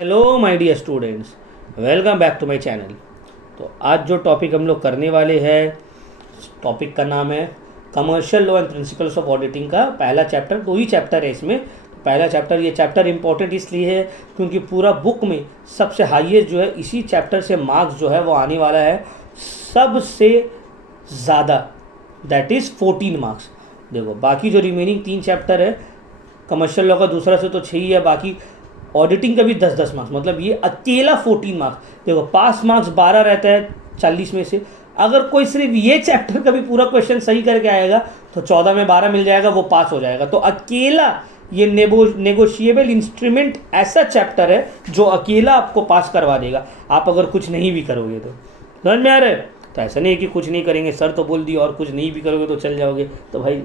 Hello my dear students, welcome back to my channel. तो आज जो टॉपिक हम लोग करने वाले हैं, टॉपिक का नाम है commercial law and principles of auditing का पहला चैप्टर। दो ही चैप्टर है इसमें। पहला चैप्टर, ये चैप्टर इंपॉर्टेंट इसलिए है क्योंकि पूरा बुक में सबसे हाईएस्ट जो है इसी चैप्टर से मार्क्स जो है वो आने वाला है सबसे ज़्यादा, दैट इज़ 14 मार्क्स। देखो बाकी जो रिमेनिंग 3 चैप्टर है, कमर्शियल लॉ का दूसरा से तो 6 ही है, बाकी ऑडिटिंग का भी 10-10 मार्क्स, मतलब ये अकेला 14 मार्क्स। देखो पास मार्क्स 12 रहता है 40 में से। अगर कोई सिर्फ ये चैप्टर का भी पूरा क्वेश्चन सही करके आएगा तो 14 में 12 मिल जाएगा, वो पास हो जाएगा। तो अकेला ये नेगोशिएबल इंस्ट्रूमेंट ऐसा चैप्टर है जो अकेला आपको पास करवा देगा, आप अगर कुछ नहीं भी करोगे तो। समझ में आ रहा है? तो ऐसा नहीं है कि कुछ नहीं करेंगे, सर तो बोल दिया और कुछ नहीं भी करोगे तो चल जाओगे। तो भाई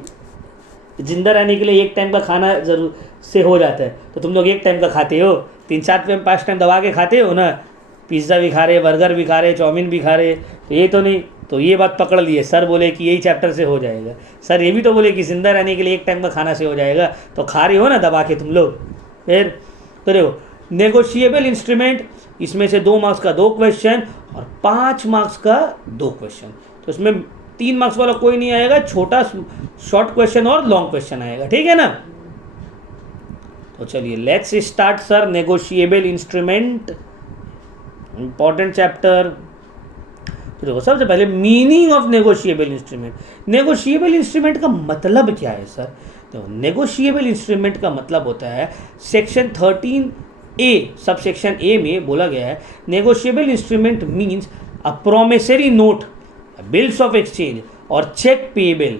जिंदा रहने के लिए एक टाइम का खाना जरूर से हो जाता है, तो तुम लोग एक टाइम का खाते हो, 3-4-5 टाइम दबा के खाते हो ना। पिज़्ज़ा भी खा रहे, बर्गर भी खा रहे, चाउमीन भी खा रहे, तो ये तो नहीं। तो ये बात पकड़ लिए, सर बोले कि यही चैप्टर से हो जाएगा। सर ये भी तो बोले कि जिंदा रहने के लिए एक टाइम का खाना से हो जाएगा, तो खा रहे हो ना दबा के तुम लोग। फिर तो देखो नेगोशिएबल इंस्ट्रूमेंट, इसमें से 2 मार्क्स का 2 क्वेश्चन और 5 मार्क्स का 2 क्वेश्चन। तो इसमें 3 मार्क्स वाला कोई नहीं आएगा, छोटा शॉर्ट क्वेश्चन और लॉन्ग क्वेश्चन आएगा, ठीक है ना। तो चलिए let's start sir. Negotiable instrument, important chapter. तो देखो सबसे पहले meaning of negotiable instrument. Negotiable instrument का मतलब क्या है सर? तो नेगोशिएबल इंस्ट्रूमेंट का मतलब होता है section 13A sub section A में बोला गया है, negotiable instrument means a promissory note, bills of exchange or check payable,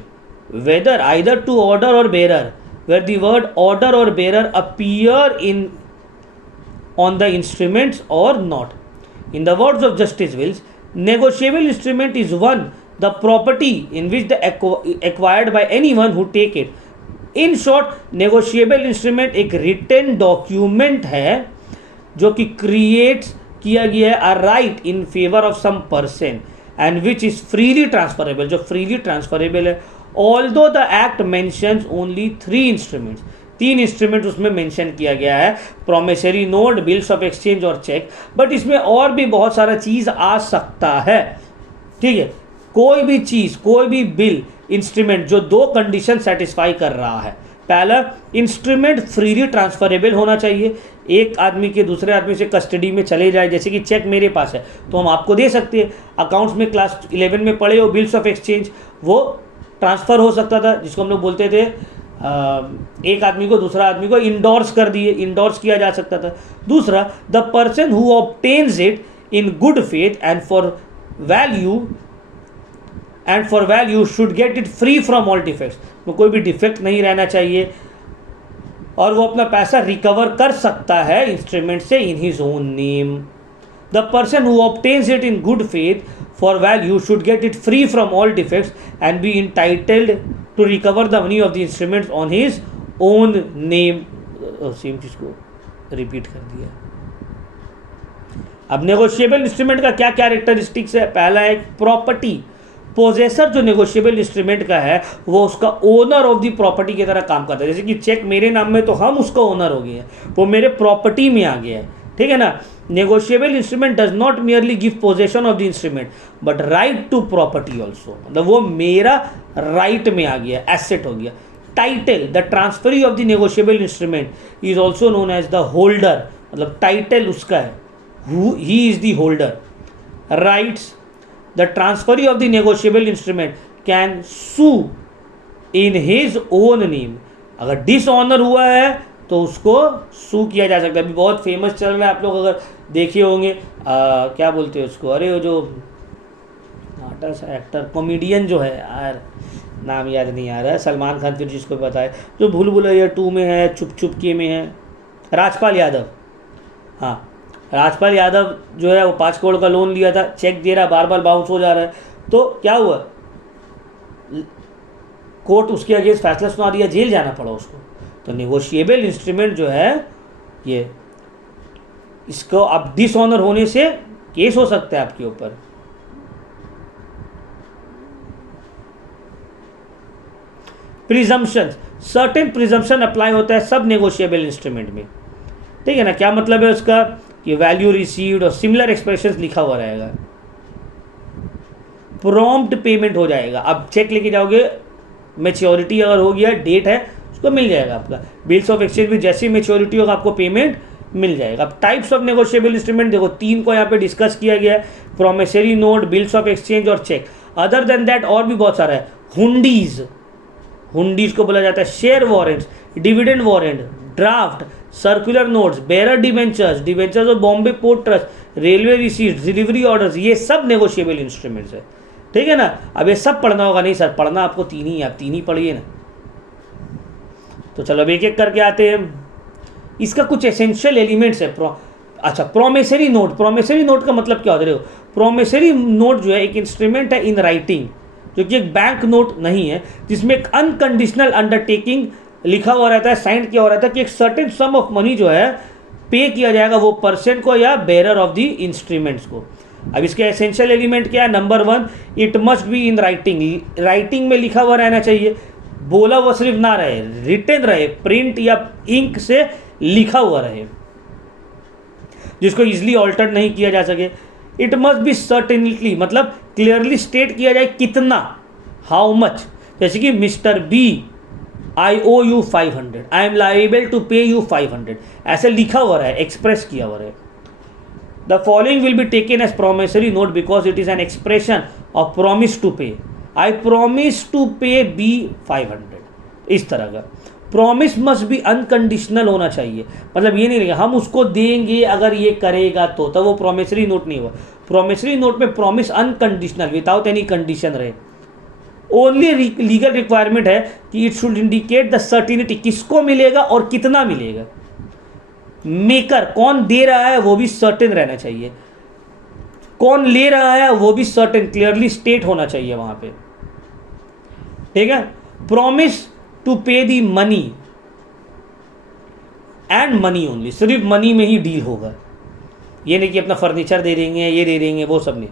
whether either to order or bearer, where the word order or bearer appear in on the instruments or not. In the words of Justice Wills, negotiable instrument is one the property in which the acquired by anyone who take it. In short, negotiable instrument एक written document है जो कि creates किया गया है a right in favor of some person and which is freely transferable, जो freely transferable है। although the act mentions only 3 instruments, 3 instrument उसमें मेंशन किया गया है, promissory note, bills of exchange और चेक, बट इसमें और भी बहुत सारा चीज़ आ सकता है, ठीक है। कोई भी चीज़, कोई भी बिल, इंस्ट्रूमेंट जो 2 कंडीशन सेटिस्फाई कर रहा है। पहला, इंस्ट्रूमेंट फ्रीली ट्रांसफरेबल होना चाहिए, एक आदमी के दूसरे आदमी से कस्टडी में चले जाए। जैसे कि चेक मेरे पास है तो हम आपको दे सकते हैं। अकाउंट्स में क्लास 11 में पढ़े हो, बिल्स ऑफ एक्सचेंज, वो ट्रांसफ़र हो सकता था, जिसको हम लोग बोलते थे एक आदमी को दूसरा आदमी को इंडोर्स कर दिए, इंडोर्स किया जा सकता था। दूसरा, the person who obtains it in good faith and for value should get it free from all defects, तो कोई भी डिफेक्ट नहीं रहना चाहिए और वो अपना पैसा रिकवर कर सकता है इंस्ट्रूमेंट से in his own name. The person who obtains it in good faith for value should get it free from all defects and be entitled to recover the money of the instruments on his own name. Same चीज़ को repeat कर दिया। अब negotiable instrument का क्या characteristics है? पहला है प्रॉपर्टी। पोजेसर जो नेगोशिएबल इंस्ट्रूमेंट का है वो उसका ओनर ऑफ द प्रॉपर्टी की तरह काम करता है। जैसे कि चेक मेरे नाम में तो हम उसका ओनर हो गए हैं, वो मेरे प्रॉपर्टी में आ गया है, ठीक है ना। Negotiable instrument does not merely give possession of the instrument but right to property also, मतलब वो मेरा राइट में आ गया, एसेट हो गया। Title, the transferee of the negotiable instrument is also known as the holder, मतलब टाइटल उसका है, he is the holder. Rights, the transferee of the negotiable instrument can sue in his own name। अगर dishonour हुआ है तो उसको सू किया जा सकता है। अभी बहुत फेमस चल रहा है, आप लोग अगर देखे होंगे, क्या बोलते हैं उसको, अरे वो जो नाटा सा एक्टर कॉमेडियन जो है यार, नाम याद नहीं आ रहा है, सलमान खान, फिर जिसको पता है, जो भूल भुलैया 2 में है, चुप चुप के में है, राजपाल यादव। हाँ, राजपाल यादव जो है वो 5 करोड़ का लोन लिया था, चेक दे रहा, बार बार बाउंस हो जा रहा है, तो क्या हुआ, कोर्ट उसके अगेंस्ट फैसला सुना दिया, जेल जाना पड़ा उसको। तो नेगोशिएबल इंस्ट्रूमेंट जो है ये, इसको आप डिसऑनर होने से केस हो सकता है आपके ऊपर। प्रिजम्पशन, सर्टेन प्रिजम्पशन अप्लाई होता है सब नेगोशिएबल इंस्ट्रूमेंट में। ठीक है ना। क्या मतलब है उसका कि वैल्यू रिसीव्ड और सिमिलर एक्सप्रेशंस लिखा हुआ रहेगा। प्रॉम्प्ट पेमेंट हो जाएगा। अब चेक लेके जाओगे, मैच्योरिटी अगर हो गया, डेट है, उसको मिल जाएगा आपका। बिल्स ऑफ एक्सचेंज भी जैसी मैच्योरिटी होगा आपको पेमेंट मिल जाएगा। अब टाइप्स ऑफ नेगोशिएबल इंस्ट्रूमेंट देखो, 3 को यहाँ पे डिस्कस किया गया है, promissory note, bills of exchange और चेक। अदर देन दैट और भी बहुत सारा है। हुंडीज, हुंडीज को बोला जाता है share warrants, dividend warrant, draft, circular notes, bearer debentures, debentures of Bombay port trust, railway receipts, delivery orders, ये सब नेगोशिएबल इंस्ट्रूमेंट्स है। ठीक है ना। अब ये सब पढ़ना होगा? नहीं सर, पढ़ना आपको 3 ही है, आप 3 ही पढ़िए ना। तो चलो अब एक एक करके आते हैं। इसका कुछ एसेंशियल एलिमेंट्स है। अच्छा, प्रोमिसरी नोट। प्रोमिसरी नोट का मतलब क्या होता है? देखो, प्रोमिसरी नोट जो है एक इंस्ट्रूमेंट है इन राइटिंग, जो कि एक बैंक नोट नहीं है, जिसमें एक अनकंडीशनल अंडरटेकिंग लिखा हुआ रहता है, साइन किया हुआ रहता है कि एक सर्टेन सम ऑफ मनी जो है पे किया जाएगा वो पर्सन को या बेरर ऑफ द इंस्ट्रूमेंट्स को। अब इसके एसेंशियल एलिमेंट क्या है? Number 1, it must be in writing. Writing में लिखा हुआ रहना चाहिए, बोला वो सिर्फ ना रहे, रिटन रहे, प्रिंट या इंक से लिखा हुआ रहे, जिसको इजिली ऑल्टर नहीं किया जा सके। इट मस्ट बी सर्टेनली, मतलब क्लियरली स्टेट किया जाए कितना, हाउ मच। जैसे कि mister B, I owe you 500, I am liable to pay you 500, ऐसे लिखा हुआ है, एक्सप्रेस किया हुआ है। The following will be taken as promissory note because it is an expression of promise to pay. I promise to pay B 500, इस तरह का। प्रॉमिस मस्ट बी अनकंडीशनल होना चाहिए, मतलब ये नहीं हम उसको देंगे अगर ये करेगा तो वो प्रॉमिसरी नोट नहीं हुआ। प्रॉमिसरी नोट में promise unconditional, without any condition रहे। ओनली लीगल रिक्वायरमेंट है कि it should indicate the certainty, किसको मिलेगा और कितना मिलेगा। मेकर, कौन दे रहा है वो भी सर्टेन रहना चाहिए, कौन ले रहा है वो भी सर्टेन, क्लियरली स्टेट होना चाहिए वहां पे। ठीक है। प्रॉमिस टू पे the money and money only, सिर्फ मनी में ही डील होगा, ये नहीं कि अपना फर्नीचर दे देंगे, ये दे देंगे, वो सब नहीं।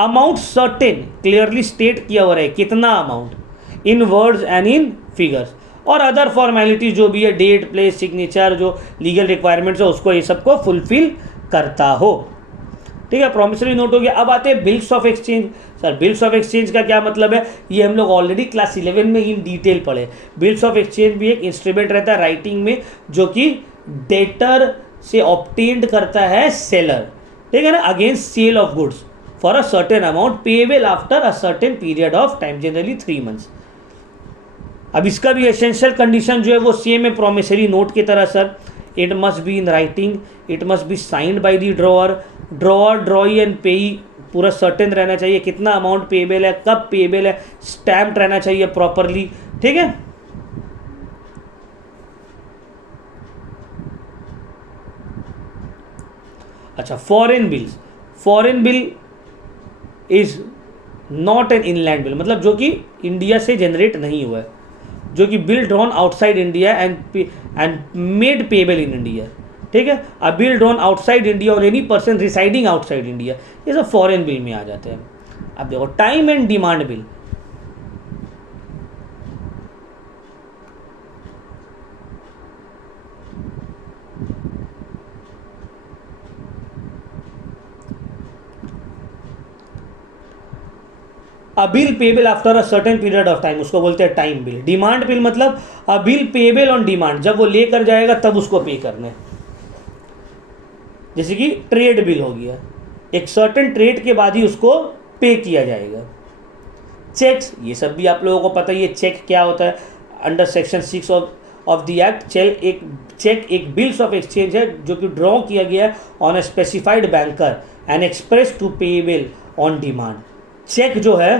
अमाउंट सर्टेन, क्लियरली स्टेट किया हुआ है कितना amount, in words and in figures. और अदर फॉर्मेलिटीज जो भी है, डेट, प्लेस, सिग्नेचर, जो लीगल रिक्वायरमेंट्स है उसको, ये सबको फुलफिल करता हो। ठीक है, प्रॉमिसरी नोट हो गया। अब आते हैं bills of exchange. Sir, bills of exchange का क्या मतलब है? ये हम लोग ऑलरेडी क्लास 11 में इन डिटेल पढ़े। बिल्स ऑफ एक्सचेंज भी एक इंस्ट्रूमेंट रहता है राइटिंग में, जो कि डेटर से ऑब्टेन्ड करता है सेलर, ठीक है ना, against sale of goods for a certain amount payable after a certain period of time, generally 3 months. अब इसका भी एसेंशियल कंडीशन जो है वो सेम है प्रॉमिसरी नोट की तरह sir. It must be in writing, it must be signed by the drawer, ड्रॉई and पेई पूरा सर्टेन रहना चाहिए, कितना अमाउंट पेएबल है, कब पेएबल है, स्टैम्प्ड रहना चाहिए प्रॉपरली। ठीक है। अच्छा, foreign bills. Foreign bill is not an inland bill, मतलब जो कि इंडिया से जनरेट नहीं हुआ है, जो कि bill drawn outside India and made payable in India. ठीक है। A bill drawn outside India और any person residing outside India, ये सब फॉरेन बिल में आ जाते हैं। अब देखो, time and demand bill. A bill payable after a certain period of time, उसको बोलते हैं टाइम बिल। डिमांड बिल मतलब अ बिल पेएबल ऑन डिमांड, जब वो लेकर जाएगा तब उसको पे करना है। जैसे कि ट्रेड बिल हो गया, एक सर्टेन ट्रेड के बाद ही उसको पे किया जाएगा। चेक्स, ये सब भी आप लोगों को पता ही है चेक क्या होता है। Under section 6 of the act, cheque एक बिल्स ऑफ एक्सचेंज है जो कि ड्रॉ किया गया है on a specified banker and express to payable on demand. Cheque जो है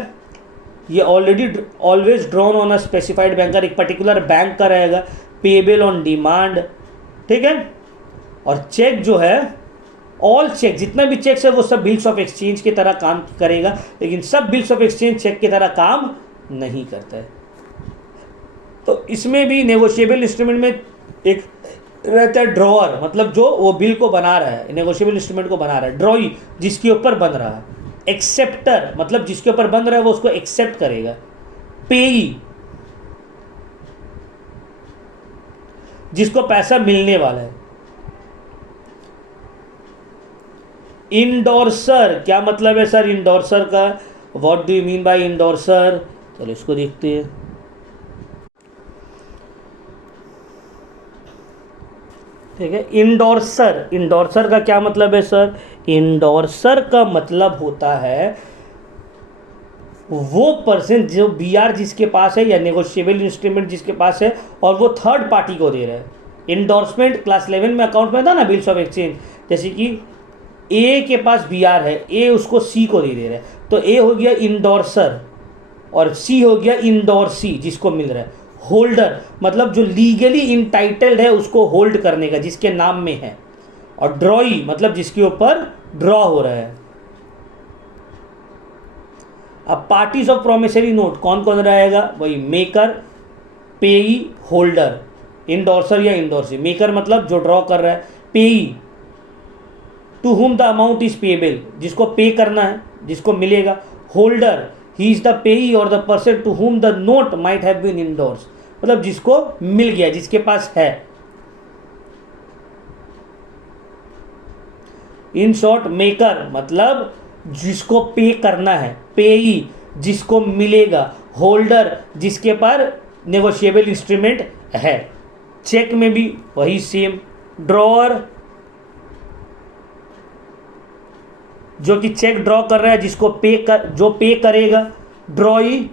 ये always drawn on a specified banker, एक पर्टिकुलर बैंक का रहेगा, पेएबल ऑन डिमांड। ठीक है। और चेक जो है, ऑल चेक, जितना भी चेक्स है वो सब बिल्स ऑफ एक्सचेंज की तरह काम करेगा, लेकिन सब बिल्स ऑफ एक्सचेंज चेक की तरह काम नहीं करता है। तो इसमें भी नेगोशिएबल इंस्ट्रूमेंट में एक रहता है ड्रॉअर, मतलब जो वो बिल को बना रहा है, नेगोशिएबल इंस्ट्रूमेंट को बना रहा है। ड्रॉई, जिसके ऊपर बन रहा है। एक्सेप्टर, मतलब जिसके ऊपर बन रहा है वो उसको एक्सेप्ट करेगा। पेई, जिसको पैसा मिलने वाला है। इंडोर्सर क्या मतलब है सर इंडोर्सर का? What do you mean by endorser? चलो इसको देखते हैं। ठीक है, इंडोर्सर, इंडोर्सर का क्या मतलब है सर? इंडोर्सर का मतलब होता है वो पर्सन जो बीआर जिसके पास है या नेगोशिएबल इंस्ट्रूमेंट जिसके पास है और वो थर्ड पार्टी को दे रहा है। इंडोर्समेंट क्लास 11 में अकाउंट में था ना, बिल्स ऑफ एक्सचेंज, जैसे कि ए के पास बीआर है, ए उसको सी को दे रहा है, तो ए हो गया इंडोर्सर और सी हो गया इंडोर्सी जिसको मिल रहा है। होल्डर मतलब जो लीगली इंटाइटल्ड है उसको होल्ड करने का, जिसके नाम में है। और ड्रॉई मतलब जिसके ऊपर ड्रॉ हो रहा है। अब पार्टीज ऑफ प्रोमिसरी नोट कौन कौन रहेगा? वही मेकर, पेई, होल्डर, इंडोर्सर या इंडोर्सी। मेकर मतलब जो ड्रॉ कर रहा है, पेई to whom the amount is payable, जिसको पे करना है, जिसको मिलेगा। Holder he is the payee और the person to whom the note might have been endorsed, मतलब जिसको मिल गया, जिसके पास है। इन शॉर्ट मेकर मतलब जिसको पे करना है, पेई जिसको मिलेगा, होल्डर जिसके पास नेगोशिएबल इंस्ट्रूमेंट है। चेक में भी वही सेम, ड्रॉअर जो कि चेक ड्रॉ कर रहा है, जिसको जो पे करेगा। ड्रॉई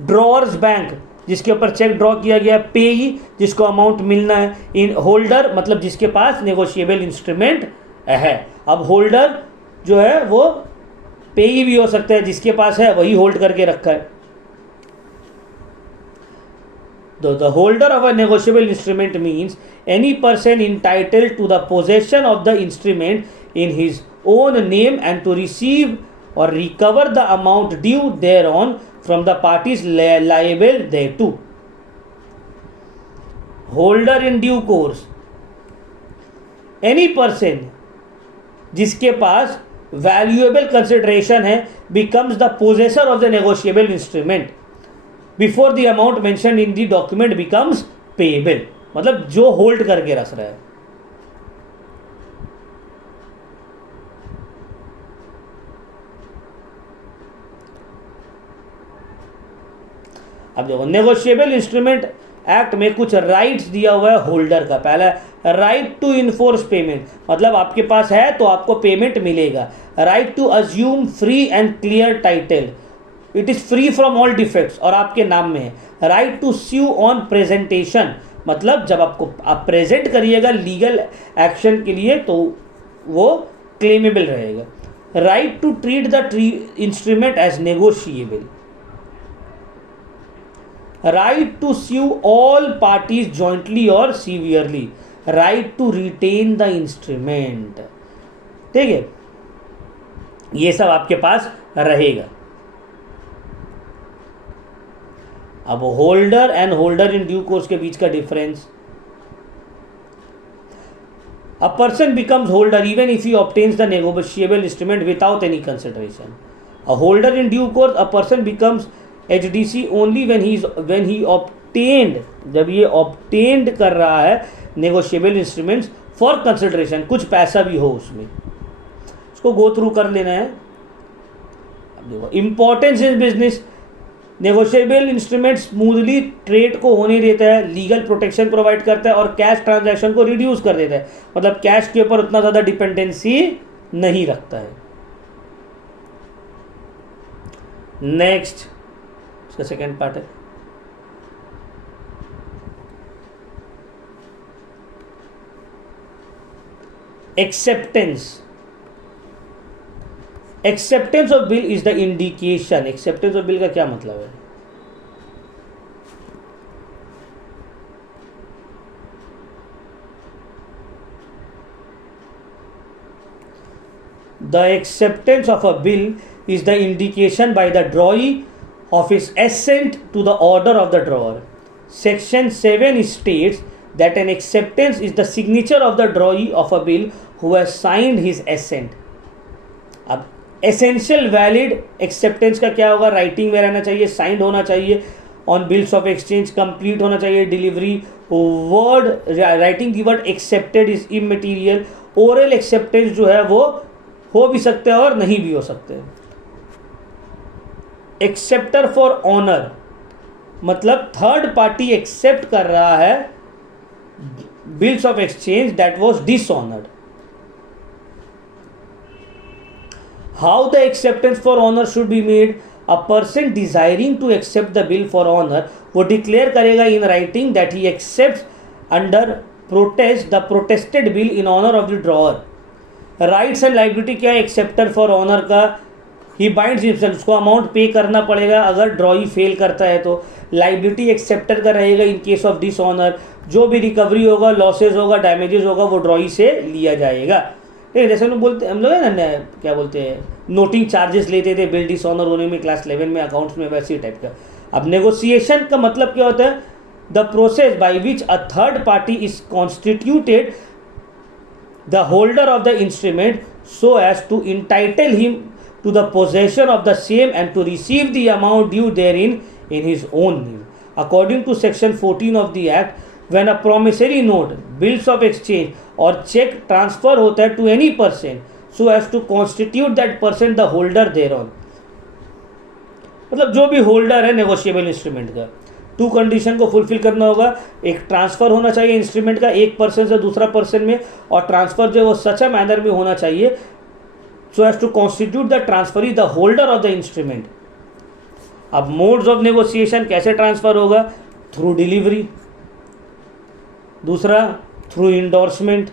ड्रॉअर्स बैंक जिसके ऊपर चेक ड्रॉ किया गया। पेई जिसको अमाउंट मिलना है। इन होल्डर मतलब जिसके पास नेगोशिएबल इंस्ट्रूमेंट है। अब होल्डर जो है वो पेई भी हो सकता है, जिसके पास है वही होल्ड करके रखा है। The holder of a negotiable instrument means any person entitled to the possession of the instrument in his own name and to receive or recover the amount due thereon from the parties liable thereto. Holder in due course, any person जिसके पास valuable consideration है becomes the possessor of the negotiable instrument before the amount mentioned in the document becomes payable, मतलब जो hold करके रख रहा है। अब देखो नेगोशिएबल इंस्ट्रूमेंट एक्ट में कुछ राइट्स दिया हुआ है होल्डर का। पहला राइट टू इन्फोर्स पेमेंट, मतलब आपके पास है तो आपको पेमेंट मिलेगा। Right to assume free and clear title, it is free from all defects और आपके नाम में है। Right to sue on presentation, मतलब जब आप प्रेजेंट करिएगा लीगल एक्शन के लिए तो वो क्लेमेबल रहेगा। Right to treat the instrument as negotiable. Right to sue all parties jointly और severally. Right to retain the instrument. ठीक है, ये सब आपके पास रहेगा। अब holder and holder in due course के बीच का difference. A person becomes holder even if he obtains the negotiable instrument without any consideration. A holder in due course, a person becomes HDC only when he obtained, जब ये obtained कर रहा है negotiable instruments for consideration, कुछ पैसा भी हो उसमें, उसको गो थ्रू कर लेना है। अब देखो importance in business, negotiable instrument smoothly trade को होने देता है, लीगल प्रोटेक्शन प्रोवाइड करता है और कैश ट्रांजैक्शन को रिड्यूस कर देता है, मतलब कैश के ऊपर उतना ज़्यादा डिपेंडेंसी नहीं रखता है। नेक्स्ट इसका सेकेंड पार्ट है acceptance. Acceptance of bill is the indication. Acceptance of bill का क्या मतलब है? The acceptance of a bill is the indication by the drawee of his assent to the order of the drawer. Section 7 states that an acceptance is the signature of the drawee of a bill who has signed his assent. अब essential valid acceptance का क्या होगा? Writing में रहना चाहिए, signed होना चाहिए, on bills of exchange complete होना चाहिए, delivery word writing the word accepted is immaterial oral acceptance जो है वो हो भी सकते हैं और नहीं भी हो सकते हैं। एक्सेप्टर फॉर ऑनर मतलब थर्ड पार्टी एक्सेप्ट कर रहा है bills of exchange that was dishonoured. How the acceptance for honour should be made? A person desiring to accept the bill for honour वो डिक्लेयर करेगा in writing that he accept under protest the protested bill in honour of the drawer. Rights and liability क्या है acceptor for honour का? He binds himself, उसको amount पे करना पड़ेगा अगर ड्रॉई फेल करता है तो। लाइबिलिटी एक्सेप्टर का रहेगा इन केस ऑफ डिसऑनर, जो भी रिकवरी होगा, लॉसेज होगा, डैमेजेस होगा वो ड्रॉई से लिया जाएगा। ठीक है, जैसे हम बोलते हम लोग है ना क्या बोलते हैं नोटिंग चार्जेस लेते थे बिल डिसऑनर होने में क्लास 11 में अकाउंट्स में, वैसे टाइप का। अब नेगोशिएशन का मतलब क्या होता है? The process by which a third party is constituted the holder of the instrument so as to entitle him to the possession of the same and to receive the amount due therein in his own name. According to section 14 of the act, when a promissory note, bills of exchange or check transfer होता है to any person so as to constitute that person the holder thereon, मतलब जो भी holder है negotiable instrument का, to condition को fulfil करना होगा। एक ट्रांसफर होना चाहिए इंस्ट्रूमेंट का एक पर्सन से दूसरा पर्सन में, और ट्रांसफर जो है वो सच मैनर में होना चाहिए so as to constitute the transferee the holder of the instrument. अब मोड्स ऑफ नेगोशिएशन कैसे ट्रांसफर होगा? थ्रू डिलीवरी, दूसरा थ्रू इंडोर्समेंट,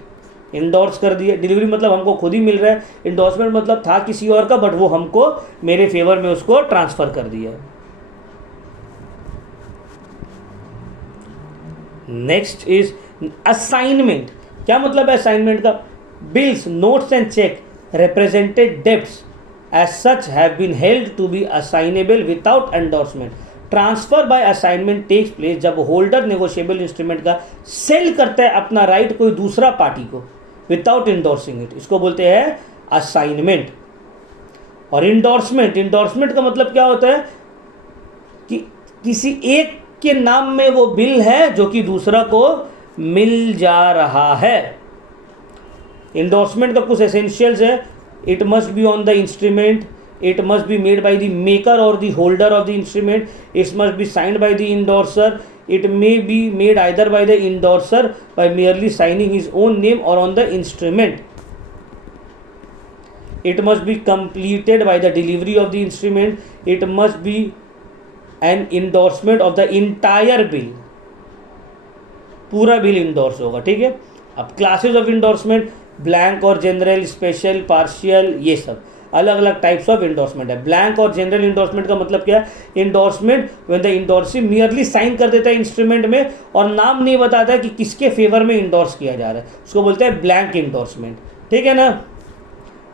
इंडोर्स कर दिया। डिलीवरी मतलब हमको खुद ही मिल रहा है, इंडोर्समेंट मतलब था किसी और का बट वो हमको मेरे फेवर में उसको ट्रांसफर कर दिया। Next is assignment. क्या मतलब है असाइनमेंट का? Bills, notes and cheque represented debts as such have been held to be assignable without endorsement. Transfer by assignment takes place जब होल्डर नेगोशिएबल इंस्ट्रूमेंट का सेल करता है अपना राइट कोई दूसरा पार्टी को विदाउट इंडोर्सिंग इट, इसको बोलते हैं असाइनमेंट। और इंडोर्समेंट, इंडोर्समेंट का मतलब क्या होता है कि किसी एक के नाम में वो बिल है जो कि दूसरा को मिल जा रहा है। इंडोर्समेंट का कुछ एसेंशियल्स है। It must be on the instrument, it must be made by the maker और the holder of the instrument, it must be signed by the endorser, it may be made either by the endorser by merely signing his own name or on the instrument. It must be completed by the delivery of the instrument. It must be an endorsement of the entire bill. पूरा bill endorse होगा। ठीक है, अब classes of endorsement, blank और general, special, partial, ये सब अलग अलग टाइप्स ऑफ इंडोर्समेंट है। ब्लैंक और जनरल इंडोर्समेंट का मतलब क्या है? Endorsement when the endorsee merely sign कर देता है इंस्ट्रूमेंट में और नाम नहीं बताता है कि किसके फेवर में इंडोर्स किया जा रहा है, उसको बोलते हैं ब्लैंक इंडोर्समेंट। ठीक है ना।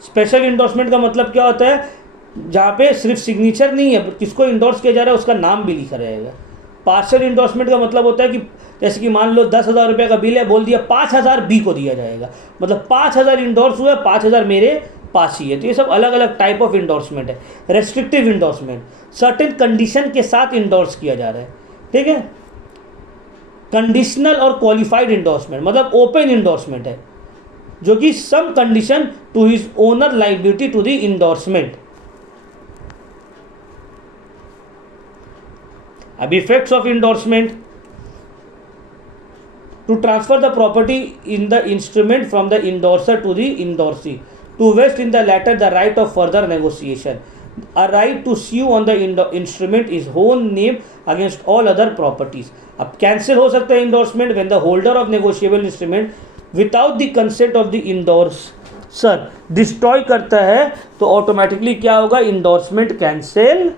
स्पेशल इंडोर्समेंट का मतलब क्या होता है? जहाँ पे सिर्फ सिग्नेचर नहीं है, किसको इंडोर्स किया जा रहा है उसका नाम भी लिखा रहेगा। पार्शियल इंडोर्समेंट का मतलब होता है कि जैसे कि मान लो 10,000 रुपये का बिल है, बोल दिया 5,000 बी को दिया जाएगा, मतलब 5,000 इंडोर्स हुआ, 5,000 मेरे पास ही है। तो ये सब अलग अलग टाइप ऑफ इंडोर्समेंट है। रेस्ट्रिक्टिव इंडोर्समेंट, सर्टेन कंडीशन के साथ इंडोर्स किया जा रहा है। ठीक है। कंडीशनल और क्वालिफाइड इंडोर्समेंट मतलब ओपन इंडोर्समेंट है, जो कि some condition to his owner liability to the endorsement. अब effects of endorsement, to transfer the property in the instrument from the endorser to the endorsee, to vest in the latter the right of further negotiation, a right to sue on the instrument is own name against all other properties. अब cancel हो सकता है endorsement when the holder of negotiable instrument without the consent of the endorser destroy करता है तो automatically क्या होगा? Endorsement cancel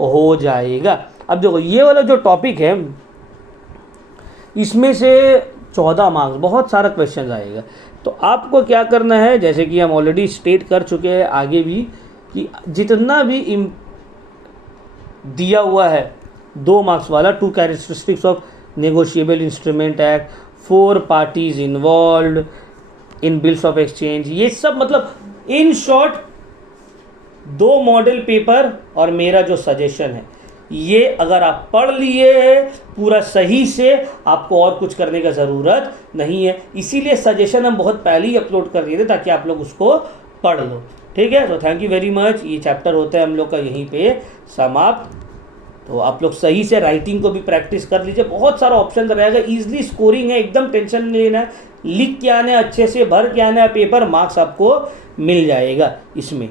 हो जाएगा। अब देखो ये वाला जो टॉपिक है इसमें से 14 मार्क्स, बहुत सारा क्वेश्चन आएगा। तो आपको क्या करना है, जैसे कि हम ऑलरेडी स्टेट कर चुके हैं आगे भी, कि जितना भी दिया हुआ है 2 मार्क्स वाला, 2 characteristics of negotiable instrument act, 4 parties involve in bills of exchange, ये सब मतलब इन शॉर्ट 2 मॉडल पेपर और मेरा जो सजेशन है, ये अगर आप पढ़ लिए हैं पूरा सही से, आपको और कुछ करने का ज़रूरत नहीं है। इसीलिए सजेशन हम बहुत पहले ही अपलोड कर दिए थे ताकि आप लोग उसको पढ़ लो। ठीक है, तो थैंक यू वेरी मच। ये चैप्टर होता है हम लोग का यहीं पे समाप्त। तो आप लोग सही से राइटिंग को भी प्रैक्टिस कर लीजिए, बहुत सारा ऑप्शन रहेगा, इजीली स्कोरिंग है, एकदम टेंशन नहीं लेना है, लिख के आना है अच्छे से, भर के आना है पेपर, मार्क्स आपको मिल जाएगा इसमें।